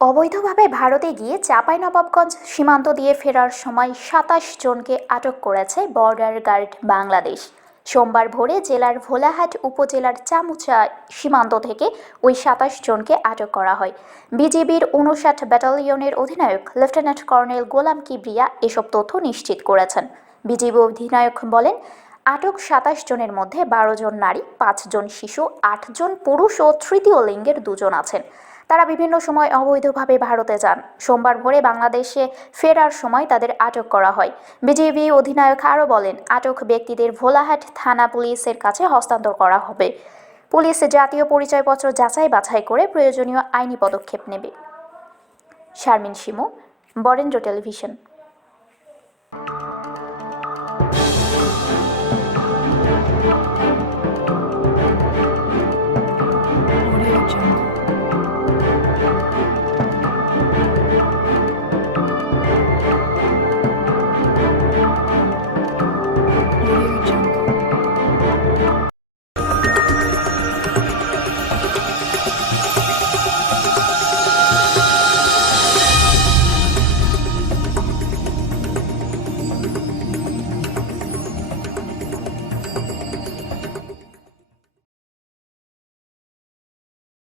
অবৈধভাবে ভারতে গিয়ে চাঁপাইনবাবগঞ্জ সীমান্ত দিয়ে ফেরার সময় ২৭ জনকে আটক করেছে বর্ডার গার্ড বাংলাদেশ। সোমবার ভোরে জেলার ভোলাহাট উপজেলার চামুচা সীমান্ত থেকে ওই ২৭ জনকে আটক করা হয়। বিজিবির ৫৯ ব্যাটালিয়নের অধিনায়ক লেফটেন্যান্ট কর্নেল গোলাম কিবরিয়া এসব তথ্য নিশ্চিত করেছেন। বিজিবি অধিনায়ক বলেন, আটক ২৭ জনের মধ্যে ১২ জন নারী, ৫ জন শিশু, ৮ জন পুরুষ ও তৃতীয় লিঙ্গের ২ জন আছেন। তারা বিভিন্ন সময় অবৈধভাবে ভারতে যান। সোমবার ভোরে বাংলাদেশে ফেরার সময় তাদের আটক করা হয়। বিজিবি অধিনায়ক আরও বলেন, আটক ব্যক্তিদের ভোলাহাট থানা পুলিশের কাছে হস্তান্তর করা হবে। পুলিশ জাতীয় পরিচয়পত্র যাচাই বাছাই করে প্রয়োজনীয় আইনি পদক্ষেপ নেবে। Sharmin Shimu, Barendra television. Audio Jungle.